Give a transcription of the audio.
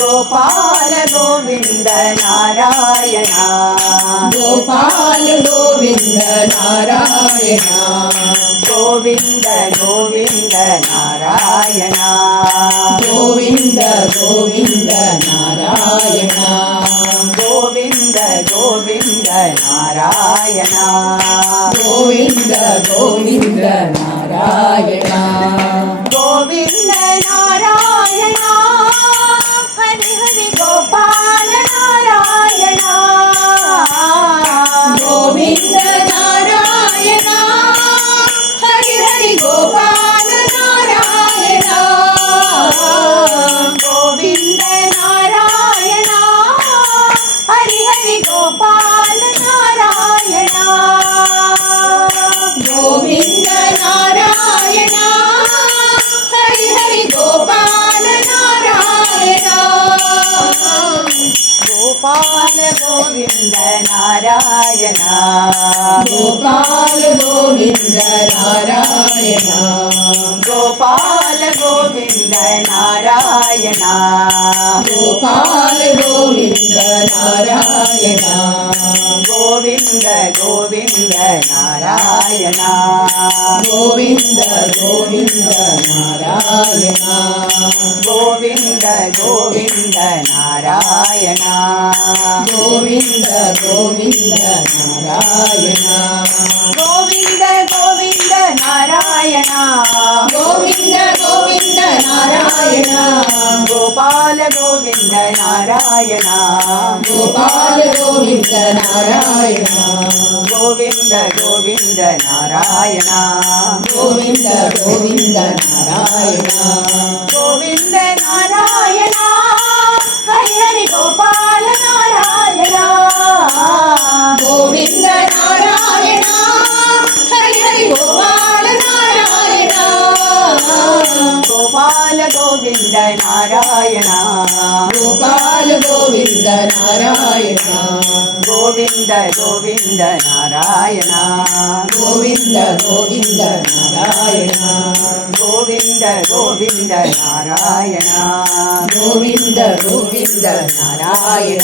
Gopal Govind Narayan Gopal Govind Narayan Govind Govind Narayan Govind Govind Narayan Govind Govind Narayan Govind Govind Narayan Govind Narayan Hari Hari Gopal Narayan Govind Narayan Hari Hari Gopal Narayan Govind Narayan Hari Hari Gopal Narayan Govind Narayan Hari Hari Gopal Narayan Gopal Govind Narayan Gopal Govind Narayan Gopal Govind Narayan Gopal Govind Narayan Govind Govind Narayan Govind Govind Narayan Govind Govind Narayan Govind Govind Narayan Govind Govind Narayan Govind Govind Narayan Gopal Govind Narayan Gopal Govind Narayan Govind Govind Narayan Govind Govind Narayan Govind Narayan Hari Hari Gopal Narayan Govind Narayan Hari Hari Gopal Narayan Gopal Govind Narayan Gopal Govind Narayan Govind Govind Narayan Govind Govind Narayan Govind Govind Narayan Govind Govind Narayan